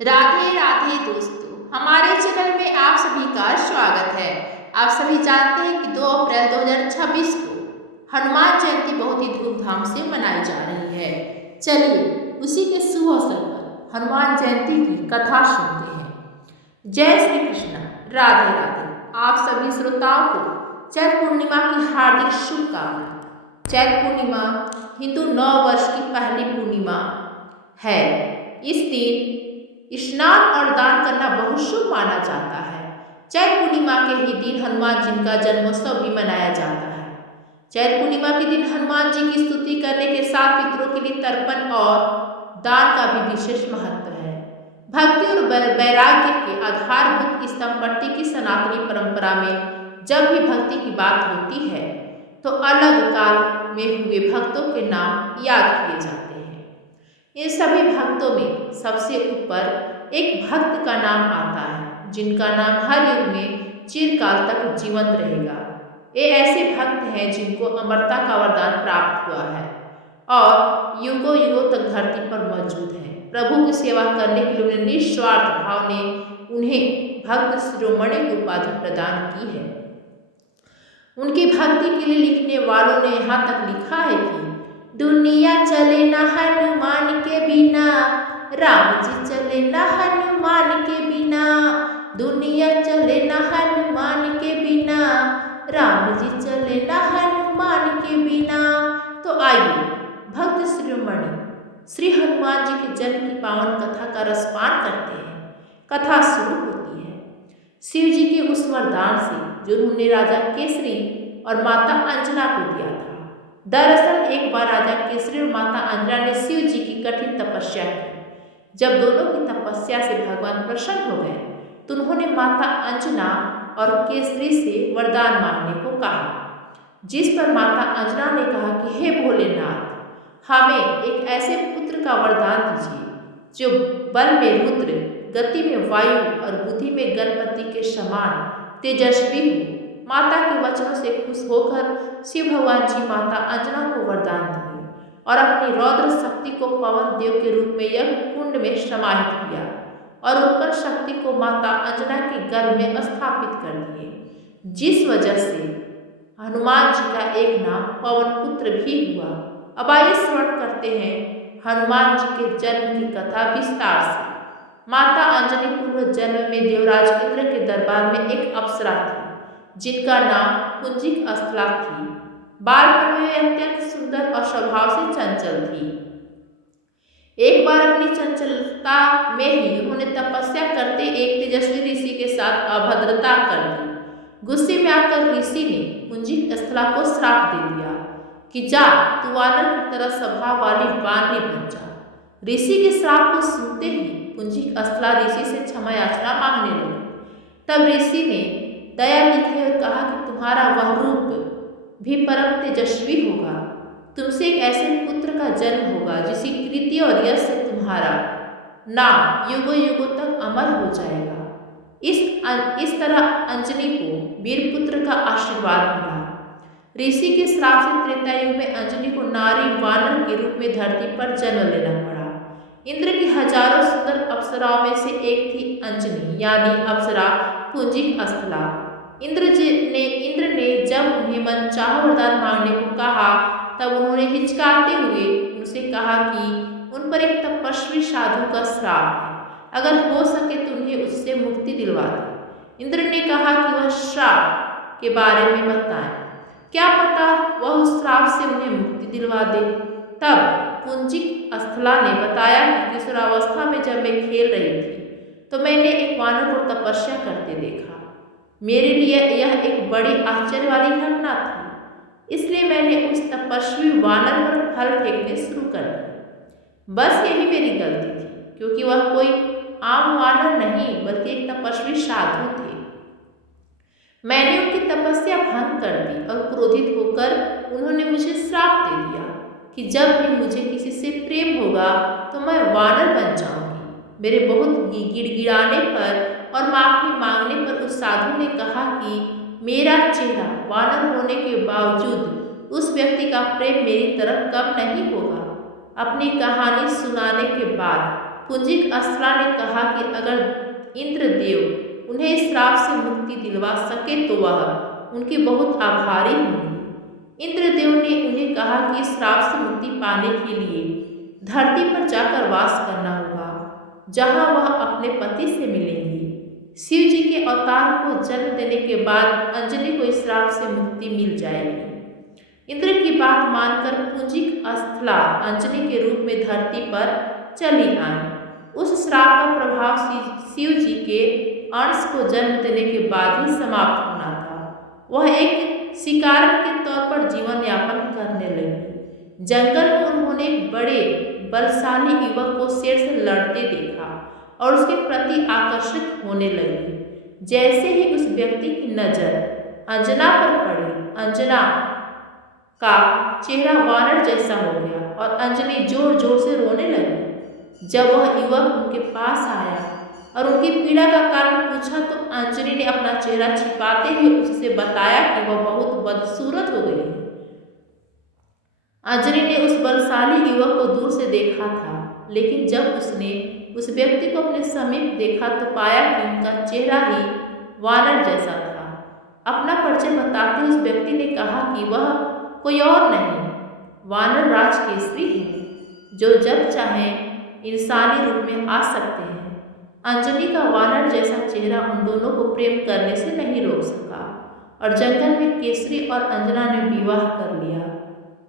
राधे राधे दोस्तों, हमारे चैनल में आप सभी का स्वागत है। आप सभी जानते हैं कि 2 अप्रैल 2026 को हनुमान जयंती बहुत ही धूमधाम से मनाई जा रही है। चलिए उसी के शुभ अवसर पर हनुमान जयंती की कथा सुनते हैं। जय श्री कृष्ण, राधे राधे। आप सभी श्रोताओं को चैत्र पूर्णिमा की हार्दिक शुभकामनाएं। चैत्र पूर्णिमा हिंदू नव वर्ष की पहली पूर्णिमा है। इस दिन स्नान और दान करना बहुत शुभ माना जाता है। चैत्र पूर्णिमा के ही दिन हनुमान जी का जन्मोत्सव भी मनाया जाता है। चैत्र पूर्णिमा के दिन हनुमान जी की स्तुति करने के साथ पितरों के लिए तर्पण और दान का भी विशेष महत्व है। भक्ति और वैराग्य के आधारभूत स्तंभपट्टी की सनातनी परंपरा में जब भी भक्ति की बात होती है तो अलग काल में हुए भक्तों के नाम याद किए जाते हैं। इन सभी भक्तों में सबसे ऊपर एक भक्त का नाम आता है जिनका नाम हर युग में चिरकाल तक जीवंत रहेगा। ये ऐसे भक्त हैं जिनको अमरता का वरदान प्राप्त हुआ है और युगों युगों तक धरती पर मौजूद है। प्रभु की सेवा करने के लिए निस्वार्थ भाव ने उन्हें भक्त शिरोमणि की उपाधि प्रदान की है। उनकी भक्ति के लिए लिखने वालों ने यहाँ तक लिखा है कि दुनिया चले न हनुमान के बिना, राम जी चले न हनुमान के बिना। दुनिया चले न हनुमान के बिना, राम जी चले न हनुमान के बिना। तो आइए भक्त शिरोमणि श्री हनुमान जी के जन्म की पावन कथा का रसपान करते हैं। कथा शुरू होती है शिव जी के उस वरदान से जो उन्होंने राजा केसरी और माता अंजना को दिया था। दरअसल एक बार राजा केसरी और माता अंजना ने शिव जी की कठिन तपस्या की। जब दोनों की तपस्या से भगवान प्रसन्न हो गए तो उन्होंने माता अंजना और केसरी से वरदान मांगने को कहा, जिस पर माता अंजना ने कहा कि हे भोलेनाथ, हमें एक ऐसे पुत्र का वरदान दीजिए जो बल में रुद्र, गति में वायु और बुद्धि में गणपति के समान तेजस्वी हो। माता के वचनों से खुश होकर शिव भगवान जी माता अंजना को वरदान दिए और अपनी रौद्र शक्ति को पवन देव के रूप में यज्ञ कुंड में समाहित किया और उत्पन्न शक्ति को माता अंजना के गर्भ में स्थापित कर दिए, जिस वजह से हनुमान जी का एक नाम पवन पुत्र भी हुआ। अब आइए श्रवण करते हैं हनुमान जी के जन्म की कथा विस्तार से। माता अंजनी पूर्व जन्म में देवराज इंद्र के दरबार में एक अप्सरा थी जिनका नाम कुंजिक अस्त्रा थी। बालपन में वे अत्यंत सुंदर और स्वभाव से चंचल थी। एक बार अपनी चंचलता में ही उन्होंने तपस्या करते एक तेजस्वी ऋषि के साथ अभद्रता कर दी। गुस्से में आकर ऋषि ने कुंजिक अस्त्रा को श्राप दे दिया कि जा, तू वानर की तरह स्वभाव वाली वानरी बन जा। ऋषि के श्राप को सुनते ही कुंजिक अस्त्रा ऋषि से क्षमा याचना मांगने लगी। तब ऋषि ने दया दिखाई और कहा कि तुम्हारा वह रूप भी परम तेजस्वी होगा। तुमसे एक ऐसे पुत्र का जन्म होगा जिसकी कीर्ति और यश से तुम्हारा नाम युगों युगों तक अमर हो जाएगा। इस तरह अंजनी को वीरपुत्र का आशीर्वाद मिला। ऋषि के श्राप से त्रेता युग में अंजनी को नारी वानर के रूप में धरती पर जन्म लेना पड़ा। इंद्र की हजारों सुंदर अप्सराओं में से एक थी अंजनी, यानी अप्सरा कुंजिक अस्त्रा। इंद्र ने जब उन्हें मनचाहा वरदान मांगने को कहा तब उन्होंने हिचकाते हुए उनसे कहा कि उन पर एक तपस्वी साधु का श्राप है, अगर हो सके तो उन्हें उससे मुक्ति दिलवा दे। इंद्र ने कहा कि वह श्राप के बारे में बताएं, क्या पता वह उस श्राप से उन्हें मुक्ति दिलवा दे। तब कुंजिक अस्त्रा ने बताया कि किशोरावस्था में जब मैं खेल रही थी तो मैंने एक वानर को तपस्या करते देखा। मेरे लिए यह एक बड़ी आश्चर्य वाली घटना थी, इसलिए मैंने उस तपस्वी वानर पर फल फेंकने शुरू कर दिए। बस यही मेरी गलती थी, क्योंकि वह कोई आम वानर नहीं बल्कि एक तपस्वी साधु थे। मैंने उनकी तपस्या भंग कर दी और क्रोधित होकर उन्होंने मुझे श्राप दे दिया कि जब भी मुझे किसी से प्रेम होगा तो मैं वानर बन जाऊंगी। मेरे बहुत गिड़गिड़ाने पर और माफी मांगने पर उस साधु ने कहा कि मेरा चेहरा वानर होने के बावजूद उस व्यक्ति का प्रेम मेरी तरफ कम नहीं होगा। अपनी कहानी सुनाने के बाद पुंजिक अस्त्रा ने कहा कि अगर इंद्रदेव उन्हें इस श्राप से मुक्ति दिलवा सके तो वह उनके बहुत आभारी होंगे। इंद्रदेव ने उन्हें कहा कि इस श्राप से मुक्ति पाने के लिए धरती पर जाकर वास करना होगा, जहां वह अपने पति से मिलेंगी। शिव जी के अवतार को जन्म देने के बाद अंजनी को इस श्राप से मुक्ति मिल जाएगी। इंद्र की बात मानकर पुंजिक अस्त्रा अंजनी के रूप में धरती पर चली आई। उस श्राप का प्रभाव शिव जी के अंश को जन्म देने के बाद ही समाप्त होना था। वह एक शिकारक के तौर पर जीवन यापन करने लगी। जंगल में उन्होंने एक बड़े बलशाली युवक को शेर से लड़ते देखा और उसके प्रति आकर्षित होने लगी। जैसे ही उस व्यक्ति की नजर अंजना पर पड़ी, अंजना का चेहरा वानर जैसा हो गया और अंजनी जोर जोर से रोने लगी। जब वह युवक उनके पास आया और उनकी पीड़ा का कारण पूछा तो अंजनी ने अपना चेहरा छिपाते हुए उससे बताया कि वह बहुत बदसूरत हो गई है। अंजनी ने उस बलशाली युवक को दूर से देखा था, लेकिन जब उसने उस व्यक्ति को अपने समीप देखा तो पाया कि उनका चेहरा ही वानर जैसा था। अपना परिचय बताते हुए उस व्यक्ति ने कहा कि वह कोई और नहीं, वानर राज केसरी है, जो जब चाहे इंसानी रूप में आ सकते हैं। अंजनी का वानर जैसा चेहरा उन दोनों को प्रेम करने से नहीं रोक सका और जंगल में केसरी और अंजना ने विवाह कर लिया।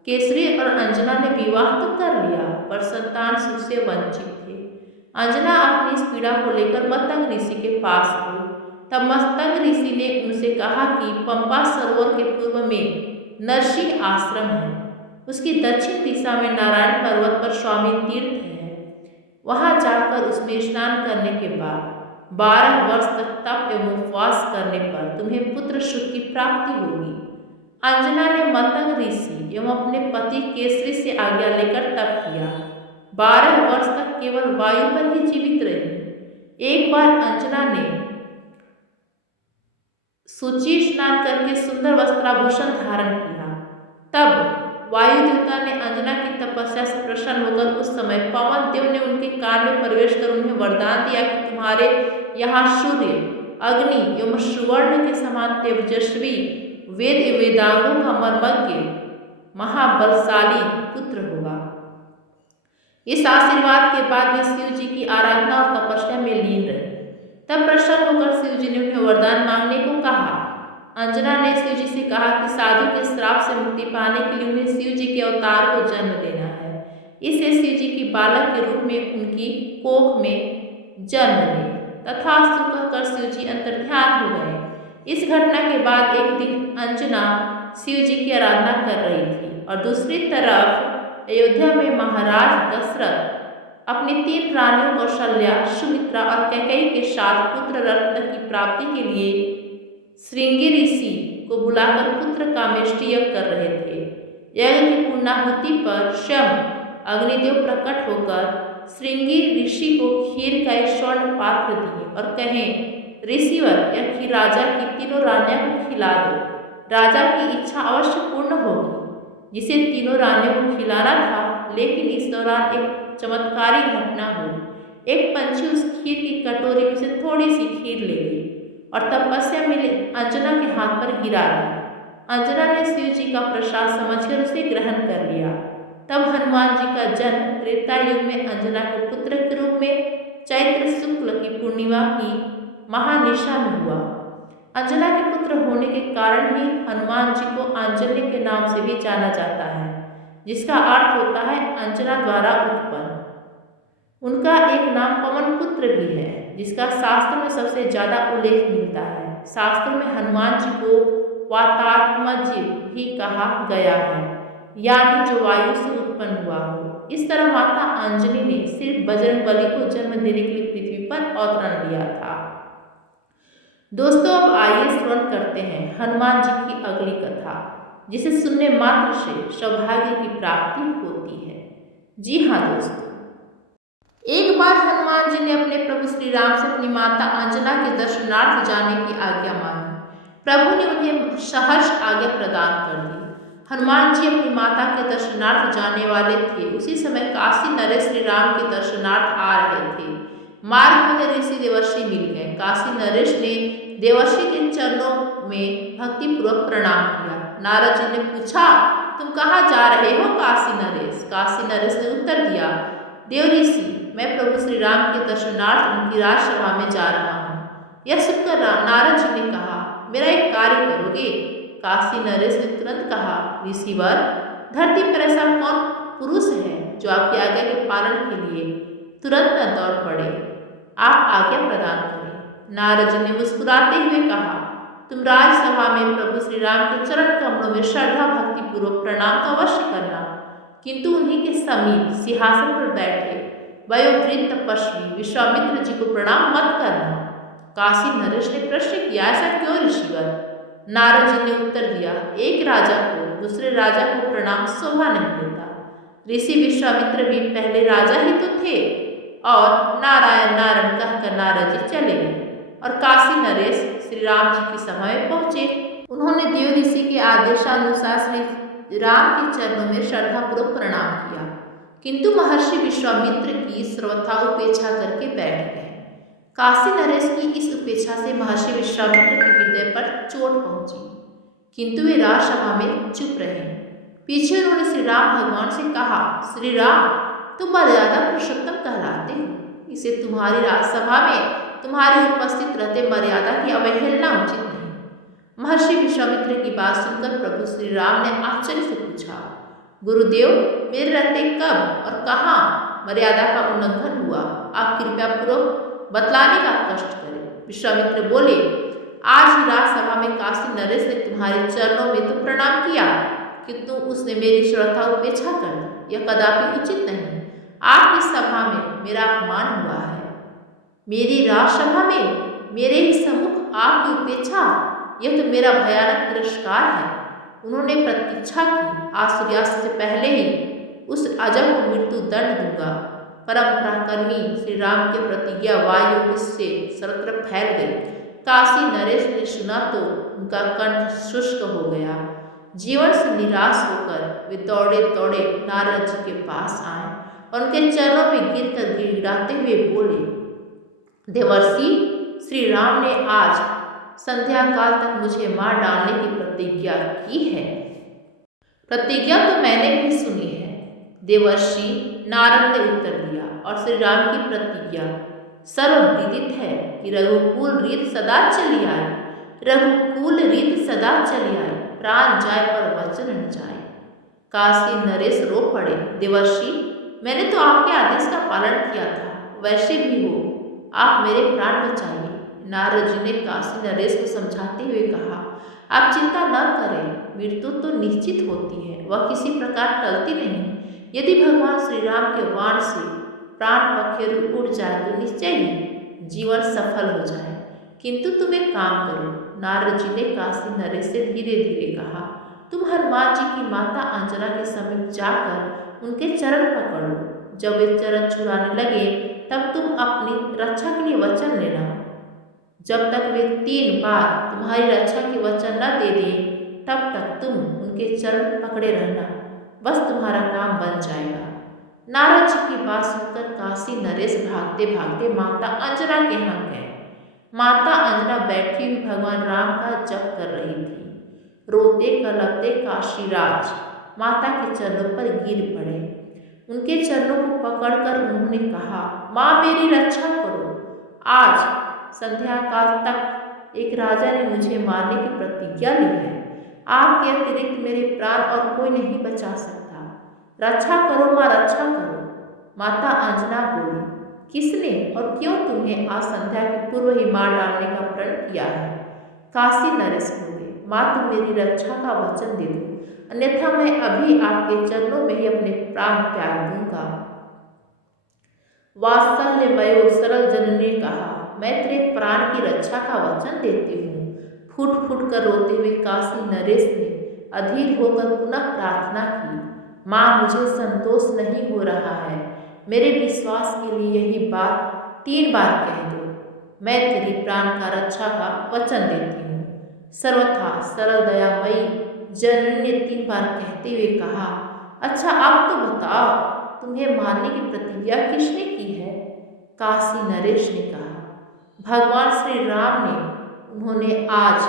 केसरी और अंजना ने विवाह तो कर लिया पर संतान सुख से वंचित थे। अंजना अपनी इस पीड़ा को लेकर मतंग ऋषि के पास गई। तब मतंग ऋषि ने उनसे कहा कि पंपा सरोवर के पूर्व में नरसिंह आश्रम है। उसकी दक्षिण दिशा में नारायण पर्वत पर स्वामी तीर्थ है। वहां जाकर उसमें स्नान करने के बाद 12 वर्ष तक तप एवं उपवास करने पर तुम्हें पुत्र सुख की प्राप्ति होगी। अंजना ने मतंग ऋषि एवं अपने पति केसरी से आज्ञा लेकर तप किया। 12 वर्ष तक केवल वायु पर ही जीवित रही। एक बार अंजना ने सूची स्नान करके सुंदर वस्त्राभूषण धारण किया। तब वायु देवता ने अंजना की तपस्या से प्रसन्न होकर उस समय पवन देव ने उनके कान में प्रवेश कर उन्हें वरदान दिया कि तुम्हारे यहाँ सूर्य, अग्नि एवं सुवर्ण के समान तेजस्वी वेद वेदांगों का मर्मज्ञ महाबलशाली पुत्र होगा। इस आशीर्वाद के बाद वे शिव जी की आराधना और तपस्या में लीन रहे। तब प्रसन्न होकर शिव जी ने उन्हें वरदान मांगने को कहा। अंजना ने शिव जी से कहा कि साधु के श्राप से मुक्ति पाने के लिए उन्हें शिव जी के अवतार को जन्म देना है। इससे शिव जी की बालक के रूप में उनकी कोख में जन्म ले। तथास्तु कहकर शिव जी अंतर्ध्यान हो गए। इस घटना के बाद एक दिन अंजना शिव जी की आराधना कर रही थी और दूसरी तरफ अयोध्या में महाराज दशरथ अपनी 3 रानियों कौशल्या, सुमित्रा और कैकेयी के साथ पुत्र रत्न की प्राप्ति के लिए श्रृंगी ऋषि को बुलाकर पुत्र कामेष्टि यज्ञ कर रहे थे। यज्ञ की पूर्णाहुति पर स्वयं अग्निदेव प्रकट होकर श्रृंगी ऋषि को खीर का एक स्वर्ण पात्र दिए और कहें, ऋषिवर, यह खीर राजा की 3 रानियों को खिला दो। राजा की इच्छा अवश्य पूर्ण होगी। जिसे 3 रानियों को खिलाना था, लेकिन इस दौरान एक चमत्कारी घटना हुई। एक पंछी उस खीर की कटोरी में से थोड़ी सी खीर ले गई और तपस्या में अंजना के हाथ पर गिरा दी। अंजना ने शिव जी का प्रसाद समझकर उसे ग्रहण कर लिया। तब हनुमान जी का जन्म त्रेता युग में अंजना के पुत्र के रूप में चैत्र शुक्ल की पूर्णिमा की महानिशा में हुआ। अंजना के पुत्र होने के कारण ही हनुमान जी को आंजनेय के नाम से भी जाना जाता है, जिसका अर्थ होता है अंजना द्वारा उत्पन्न। उनका एक नाम पवन पुत्र भी है, जिसका शास्त्र में सबसे ज्यादा उल्लेख मिलता है। शास्त्र में हनुमान जी को वातात्मज भी कहा गया है, यानी जो वायु से उत्पन्न हुआ हो। इस तरह माता अंजनी ने सिर्फ बजरंगबली को जन्म देने के लिए पृथ्वी पर अवतरण लिया था। दोस्तों, अब आइए श्रवण करते हैं हनुमान जी की अगली कथा, जिसे सुनने मात्र से सौभाग्य की प्राप्ति होती है। जी हाँ दोस्तों, एक बार हनुमान जी ने अपने प्रभु श्री राम से अपनी माता अंजना के दर्शनार्थ जाने की आज्ञा मांगी। प्रभु ने उन्हें सहर्ष आज्ञा प्रदान कर दी। हनुमान जी अपनी माता के दर्शनार्थ जाने वाले थे। उसी समय काशी नरेश श्री राम के दर्शनार्थ आ रहे थे। मार्ग में ऋषि देवर्षि मिल गए। काशी नरेश ने देवर्षि के चरणों में भक्तिपूर्वक प्रणाम किया। नारद जी ने पूछा, तुम कहाँ जा रहे हो काशी नरेश? काशी नरेश ने उत्तर दिया, देव ऋषि, मैं प्रभु श्री राम के दर्शनार्थ उनकी राजसभा में जा रहा हूँ। यह सुनकर नारद जी ने कहा, मेरा एक कार्य करोगे? काशी नरेश ने तुरंत कहा, ऋषिवर, धरती पर ऐसा कौन पुरुष है जो आपकी आज्ञा के पालन के लिए तुरंत न दौड़ पड़े? आप आज्ञा प्रदान करें। नारद जी ने मुस्कुराते हुए कहा, तुम राजसभा में प्रभु श्री राम के चरण कमलों में श्रद्धा भक्ति पूर्वक प्रणाम तो अवश्य करना, किंतु उन्हीं के समीप सिंहासन पर बैठे वयोवृद्ध तपस्वी विश्वामित्र जी को प्रणाम मत करना। काशी नरेश ने प्रश्न किया, ऐसा क्यों ऋषिवर? नारद जी ने उत्तर दिया, एक राजा को दूसरे राजा को प्रणाम शोभा नहीं देता। ऋषि विश्वामित्र भी पहले राजा ही तो थे। और नारायण नारायण कहकर नारद जी चले गए और काशी नरेश श्री राम जी की सभा में पहुंचे। उन्होंने देव ऋषि के आदेशानुसार श्री राम के चरणों में श्रद्धापूर्वक प्रणाम किया, किंतु महर्षि विश्वामित्र की सर्वथा उपेक्षा करके बैठ गए। काशी नरेश की इस उपेक्षा से महर्षि विश्वामित्र के हृदय पर चोट पहुंची, किंतु वे राजसभा में चुप रहे। पीछे उन्होंने श्री राम भगवान से कहा, श्री राम, तुम मर्यादा पुरुषोत्तम कहलाते हो, इसे तुम्हारी राजसभा में तुम्हारे उपस्थित रहते मर्यादा की अवहेलना उचित नहीं। महर्षि विश्वामित्र की बात सुनकर प्रभु श्री राम ने आश्चर्य से पूछा, गुरुदेव, मेरे रहते कब और कहाँ मर्यादा का उल्लंघन हुआ? आप कृपया पूर्वक बतलाने का कष्ट करें। विश्वामित्र बोले, आज ही राजसभा में काशी नरेश ने तुम्हारे चरणों में तो प्रणाम किया, किंतु उसने मेरी श्रद्धा उपेक्षा कर दी। यह कदापि उचित नहीं। आपकी सभा में मेरा अपमान हुआ है। मेरी राजसभा में मेरे ही सम्मुख आपकी उपेक्षा, यह तो मेरा भयानक तिरस्कार है। उन्होंने प्रतिज्ञा की, आज सूर्यास्त से पहले ही उस अजब को मृत्यु दंड दूंगा। परम पराक्रमी श्री राम के प्रतिज्ञा वायु से सर्वत्र फैल गई। काशी नरेश ने सुना तो उनका कंठ शुष्क हो गया। जीवन से निराश होकर वे दौड़े दौड़े नारद जी के पास आए और उनके चरणों में गिरकर गिड़गिड़ाते हुए बोले, देवर्षि, श्री राम ने आज संध्या काल तक मुझे मार डालने की प्रतिज्ञा की है। प्रतिज्ञा तो मैंने भी सुनी है। देवर्षि, नारद ने उत्तर दिया, और श्री राम की प्रतिज्ञा सर्वविदित है कि रघुकुल रीत सदा चली आए। रघुकुल रीत सदा चली आए, प्राण जाए पर वचन न जाए। काशी नरेश रो पड़े, देवर्षि, मैंने तो आपके आदेश का पालन किया था, वैसे भी हो, आप मेरे प्राण बचाइए। नारद जी ने काशी नरेश को समझाते हुए कहा, आप चिंता न करें, मृत्यु तो निश्चित होती है, वह किसी प्रकार टलती नहीं। यदि भगवान श्री राम के वाण से प्राण पखेरु उड़ जाए तो निश्चय ही जीवन सफल हो जाए। किंतु तुम एक काम करो। नारद जी ने काशी नरेश से धीरे धीरे कहा, तुम हनुमान जी की माता अंजना के समीप जाकर उनके चरण पकड़ो। जब वे चरण छुड़ाने लगे तब तुम अपनी रक्षा के लिए वचन लेना। जब तक वे 3 बार तुम्हारी रक्षा के वचन न दे दें तब तक तुम उनके चरण पकड़े रहना, बस तुम्हारा काम बन जाएगा। नारद जी की बात सुनकर काशी नरेश भागते भागते माता अंजना के यहाँ गए। माता अंजना बैठी हुई भगवान राम का जप कर रही थी। रोते कलपते काशीराज माता के चरणों पर गिर पड़े। उनके चरणों को पकड़कर उन्होंने कहा, माँ मेरी रक्षा करो। आज संध्या काल तक एक राजा ने मुझे मारने की प्रतिज्ञा ली है। आपके अतिरिक्त मेरे प्राण और कोई नहीं बचा सकता। रक्षा करो माँ, रक्षा करो। माता अंजना बोली, किसने और क्यों तुम्हें आज संध्या के पूर्व ही मार डालने का प्रण किया है? काशी नरेश बोले, माँ तुम मेरी रक्षा का वचन दे दो, अन्यथा मैं अभी आपके चरणों में ही अपने प्राण त्याग दूंगा। वात्सल्यमयो सरल जननी ने कहा, मैं तेरे प्राण की रक्षा का वचन देती हूँ। फूट फूट कर रोते हुए काशी नरेश ने अधीर होकर पुनः प्रार्थना की, माँ मुझे संतोष नहीं हो रहा है, मेरे विश्वास के लिए यही बात 3 बार कह दो, मैं तेरी प्राण का रक्षा का वचन देती हूँ। सर्वथा सरल दयामयी जननी ने 3 बार कहते हुए कहा, अच्छा आप तो बताओ, तुम्हें मारने की प्रतिज्ञा किसने की है? काशी नरेश ने कहा, भगवान श्री राम ने। उन्होंने आज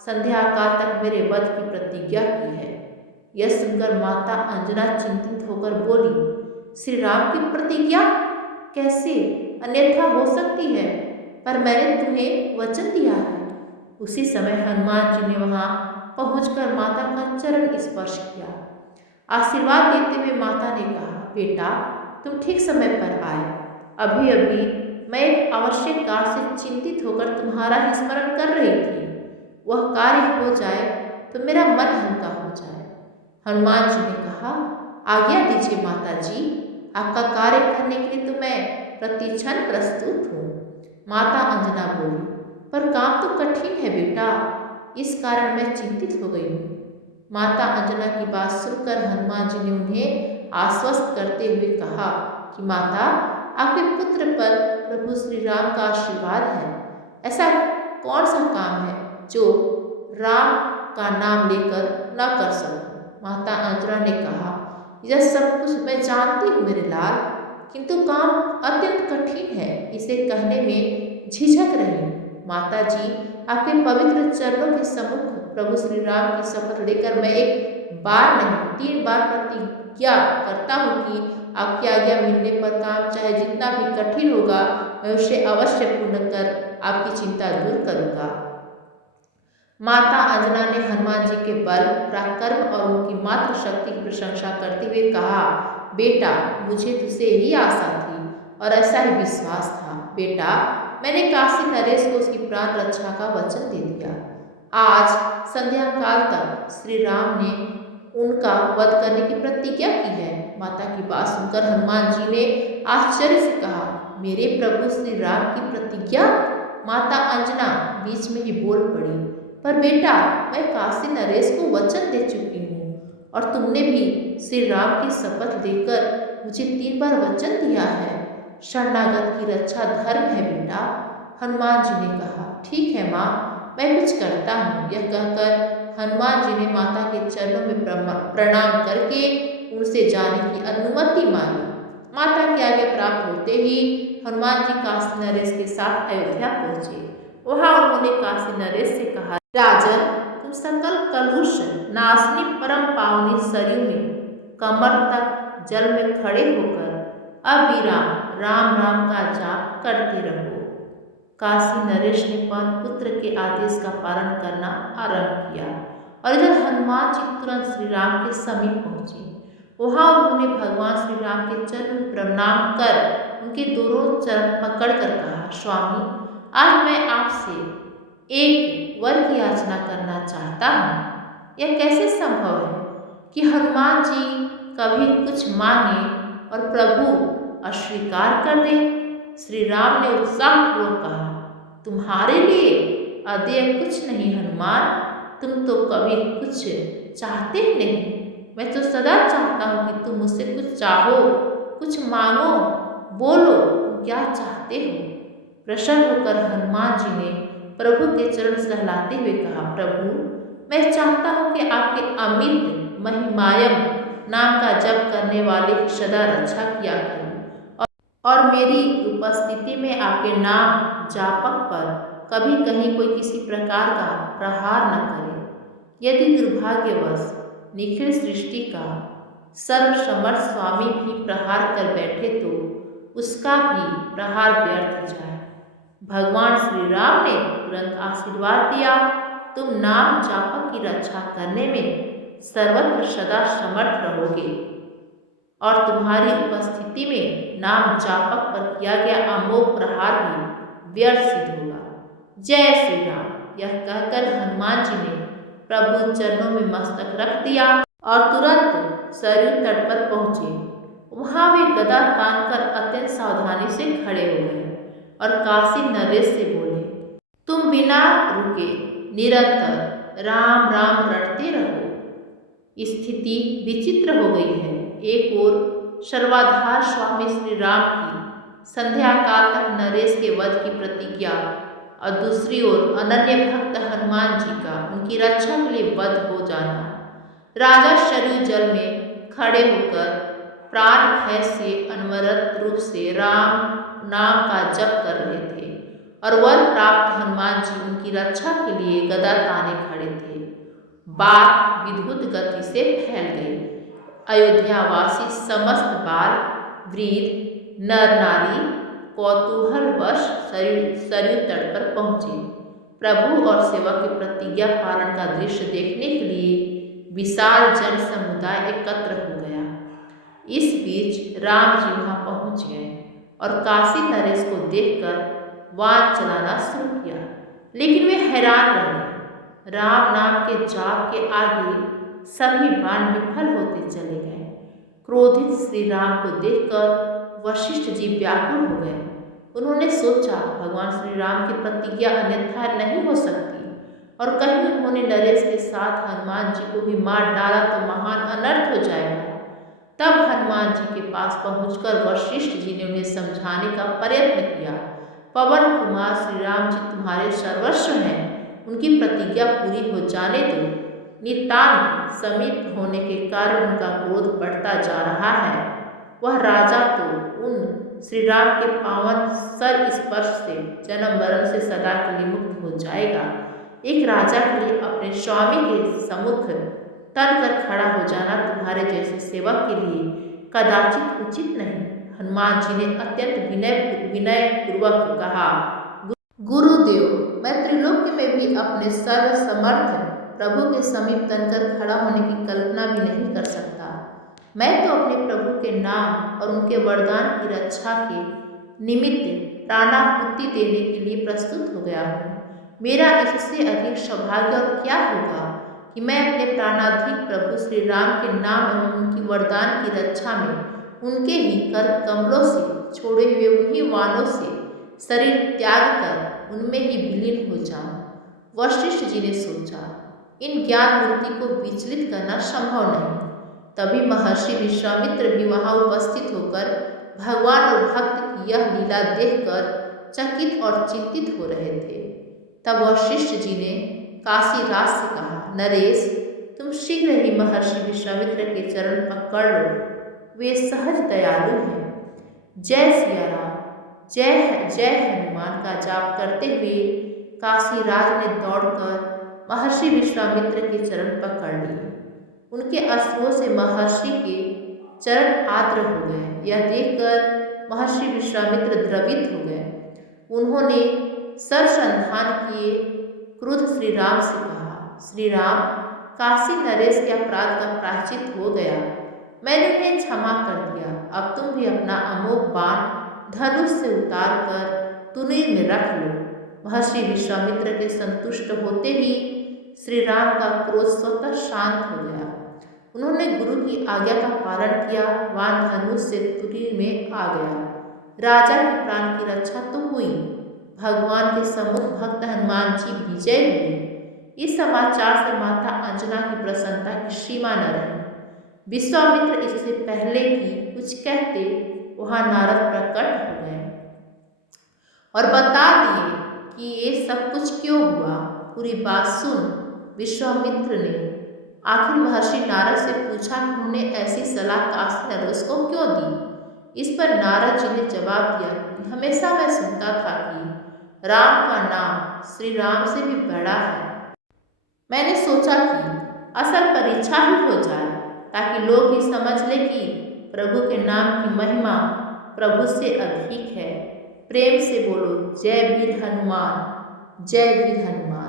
संध्या काल तक मेरे वध की प्रतिज्ञा की है। यह सुनकर माता अंजना चिंतित होकर बोली, श्री राम की प्रतिज्ञा कैसे अन्यथा हो सकती है? पर मैंने तुम्हें वचन दिया है। उसी समय हनुमान जी ने वहां पहुंचकर माता का चरण स्पर्श किया। आशीर्वाद देते हुए माता ने कहा, बेटा तुम ठीक समय पर आए। अभी अभी मैं एक आवश्यक कार्य से चिंतित होकर तुम्हारा ही स्मरण कर रही थी। वह कार्य हो जाए तो मेरा मन हल्का हो जाए। हनुमान जी ने कहा, आज्ञा दीजिए माता जी, आपका कार्य करने के लिए तो मैं प्रतिक्षण प्रस्तुत हूँ। माता अंजना बोली, पर काम तो कठिन है बेटा, इस कारण मैं चिंतित हो गई हूँ। माता अंजना की बात सुनकर हनुमान जी ने उन्हें आश्वस्त करते हुए कहा कि माता, आपके पुत्र पर प्रभु श्री राम का आशीर्वाद है। ऐसा कौन सा काम है जो राम का नाम लेकर न कर सकूं? माता अंजना ने कहा, यह सब कुछ मैं जानती हूँ मेरे लाल, किंतु काम अत्यंत कठिन है, इसे कहने में झिझक रही। माता जी, आपके पवित्र चरणों के सम्मुख प्रभु श्री राम की शपथ लेकर मैं एक बार नहीं 3 बार प्रतिज्ञा करता हूँ कि आपकी आज्ञा मिलने पर काम चाहे जितना भी कठिन होगा, मैं उसे अवश्य पूर्ण कर आपकी चिंता दूर करूँगा। माता अंजना ने हनुमान जी के बल, पराक्रम और उनकी मात्र शक्ति की प्रशंसा करते हुए कहा, बेटा मुझे तुझसे यही आशा थी और ऐसा ही विश्वास था। बेटा मैंने काशी नरेश को उसकी प्राण रक्षा का वचन दे दिया। आज संध्या काल तक श्री राम ने उनका वध करने की प्रतिज्ञा की है। माता की बात सुनकर हनुमान जी ने आश्चर्य से कहा, मेरे प्रभु श्री राम की प्रतिज्ञा? माता अंजना बीच में ही बोल पड़ी, पर बेटा मैं काशी नरेश को वचन दे चुकी हूँ और तुमने भी श्री राम की शपथ लेकर मुझे 3 बार वचन दिया है। शरणागत की रक्षा धर्म है बेटा। हनुमान जी ने कहा, ठीक है माँ, मैं कुछ करता हूँ। यह कहकर हनुमान जी ने माता के चरणों में प्रणाम करके उनसे जाने की अनुमति मांगी। माता की आज्ञा प्राप्त होते ही हनुमान जी काशी नरेश के साथ अयोध्या पहुँचे। वहाँ उन्होंने काशी नरेश से कहा, राजन तुम सकल कलुष नाशनी परम पावनी सरयू में कमर तक जल में खड़े होकर अविराम राम राम का जाप करते रहो। काशी नरेश ने पवन पुत्र के आदेश का पालन करना आरंभ किया और इधर हनुमान जी तुरंत श्री राम के समीप पहुंचे। वहां उन्होंने भगवान श्री राम के चरण में प्रणाम कर उनके दोनों चरण पकड़कर कहा, स्वामी आज मैं आपसे एक वर की याचना करना चाहता हूँ। यह कैसे संभव है कि हनुमान जी कभी कुछ मांगे और प्रभु अस्वीकार कर दे? श्री राम ने उत्साहपूर्वक कहा, तुम्हारे लिए अदेय कुछ नहीं हनुमान, तुम तो कभी कुछ चाहते ही नहीं। मैं तो सदा चाहता हूँ कि तुम मुझसे कुछ चाहो, कुछ मांगो, बोलो तुम क्या चाहते हो। प्रसन्न होकर हनुमान जी ने प्रभु के चरण सहलाते हुए कहा, प्रभु मैं चाहता हूँ कि आपके अमित महिमायम नाम का जप करने वाले की सदा रक्षा किया करूँ और मेरी उपस्थिति में आपके नाम जापक पर कभी कहीं कोई किसी प्रकार का प्रहार न करे। यदि दुर्भाग्यवश निखिल सृष्टि का सर्वसमर्थ स्वामी भी प्रहार कर बैठे तो उसका भी प्रहार व्यर्थ जाए। भगवान श्री राम ने तुरंत आशीर्वाद दिया, तुम नाम जापक की रक्षा करने में सर्वत्र सदा समर्थ रहोगे और तुम्हारी उपस्थिति में नाम जापक पर किया गया अमोघ प्रहार भी व्यर्थ सिद्ध होगा। जय श्री राम। यह कहकर हनुमान जी ने प्रभु चरणों में मस्तक रख दिया और तुरंत सरयू तट पर पहुंचे। वहां वे गदा तानकर अत्यंत सावधानी से खड़े हो गए और काशी नरेश से बोले, तुम बिना रुके निरंतर राम राम रटते रहो। स्थिति विचित्र हो गई है। एक ओर सर्वाधार स्वामी श्री राम की संध्या काल तक नरेश के वध की प्रतिज्ञा और दूसरी ओर अनन्य भक्त हनुमान जी का उनकी रक्षा के लिए वध हो जाना। राजा सरयू जल में खड़े होकर प्राण भय से अनवरत रूप से राम नाम का जप कर रहे थे और वर प्राप्त हनुमान जी उनकी रक्षा के लिए गदा ताने खड़े थे। बात विद्युत गति से फैल गई। अयोध्यावासी समस्त बाल वृद्ध नर नारी कौतूहलवश सरयू तट पर पहुंचे। प्रभु और सेवा की प्रतिज्ञा पालन का दृश्य देखने के लिए विशाल जन समुदाय एकत्र हो गया। इस बीच राम जी वहां पहुंच गए और काशी नरेश को देखकर बाण चलाना शुरू किया, लेकिन वे हैरान रह गए। राम नाम के जाप के आगे सभी बाण विफल होते चले गए। क्रोधित श्री राम को देखकर वशिष्ठ जी व्याकुल हो गए। उन्होंने सोचा भगवान श्री राम की प्रतिज्ञा अन्यथा नहीं हो सकती और कहीं उन्होंने नरेश के साथ हनुमान जी को भी मार डाला तो महान अनर्थ हो जाएगा। तब हनुमान जी के पास पहुंचकर वशिष्ठ जी ने उन्हें समझाने का प्रयत्न किया। पवन कुमार श्री राम जी तुम्हारे सर्वस्व हैं, उनकी प्रतिज्ञा पूरी हो जाने दो। नितांत समीप होने के कारण उनका क्रोध बढ़ता जा रहा है। वह राजा तो उन श्री राम के पावन सर स्पर्श से जन्म मरण से सदा के लिए मुक्त हो जाएगा। एक राजा के लिए अपने स्वामी के सम्मुख तन कर खड़ा हो जाना तुम्हारे जैसे सेवक के लिए कदाचित उचित नहीं। हनुमान जी ने अत्यंत विनय पूर्वक कहा, गुरुदेव, मैं त्रिलोक्य में भी अपने सर्व समर्थ प्रभु के समीप तनकर खड़ा होने की कल्पना भी नहीं कर सकता। मैं तो अपने प्रभु के नाम और उनके वरदान की रक्षा के निमित्त प्राणाहुति देने के लिए प्रस्तुत हो गया हूँ। मेरा इससे अधिक सौभाग्य और क्या होगा कि मैं अपने प्राणाधिक प्रभु श्री राम के नाम एवं उनकी वरदान की रक्षा में उनके ही कर कमलों से छोड़े हुए उन्हीं वाणों से शरीर त्याग कर उनमें ही विलीन हो जाऊं। वशिष्ठ जी ने सोचा, इन ज्ञान मूर्ति को विचलित करना संभव नहीं। तभी महर्षि विश्वामित्र भी वहां उपस्थित होकर भगवान और भक्त की यह लीला देखकर चकित और चिंतित हो रहे थे। तब वशिष्ठ जी ने काशीराज से कहा, नरेश, तुम शीघ्र ही महर्षि विश्वामित्र के चरण पकड़ लो, वे सहज दयालु हैं। जय सिया राम, जय जय हनुमान का जाप करते हुए काशीराज ने दौड़कर महर्षि विश्वामित्र के चरण पकड़ लिए। उनके अश्रुओं से महर्षि के चरण आर्द्र हो गए। यह देखकर महर्षि विश्वामित्र द्रवित हो गए। उन्होंने सरसंधान किए क्रुद्ध श्री राम से कहा, श्री राम, काशी नरेश के अपराध का प्रायश्चित हो गया, मैंने उन्हें क्षमा कर दिया। अब तुम भी अपना अमोघ बाण धनुष से उतार कर तुनीर में रख लो। महर्षि विश्वामित्र के संतुष्ट होते ही श्री राम का क्रोध स्वतः शांत हो गया। उन्होंने गुरु की आज्ञा का पालन किया। बाण धनुष से तुनीर में आ गया। राजा के प्राण की रक्षा तो हुई। भगवान के सम्मुख भक्त हनुमान जी विजय हुए। इस समाचार से माता अंजना की प्रसन्नता की सीमा न रही। विश्वामित्र इससे पहले कि कुछ कहते वहां नारद प्रकट हो गए और बता दिए कि ये सब कुछ क्यों हुआ। पूरी बात सुन विश्वामित्र ने आखिर महर्षि नारद से पूछा कि उन्होंने ऐसी सलाह काशी नरेश को क्यों दी। इस पर नारद जी ने जवाब दिया कि हमेशा मैं सुनता था कि राम का नाम श्री राम से भी बड़ा है। मैंने सोचा कि असल परीक्षा ही हो जाए ताकि लोग भी समझ ले कि प्रभु के नाम की महिमा प्रभु से अधिक है। प्रेम से बोलो, जय वीर हनुमान, जय वीर हनुमान।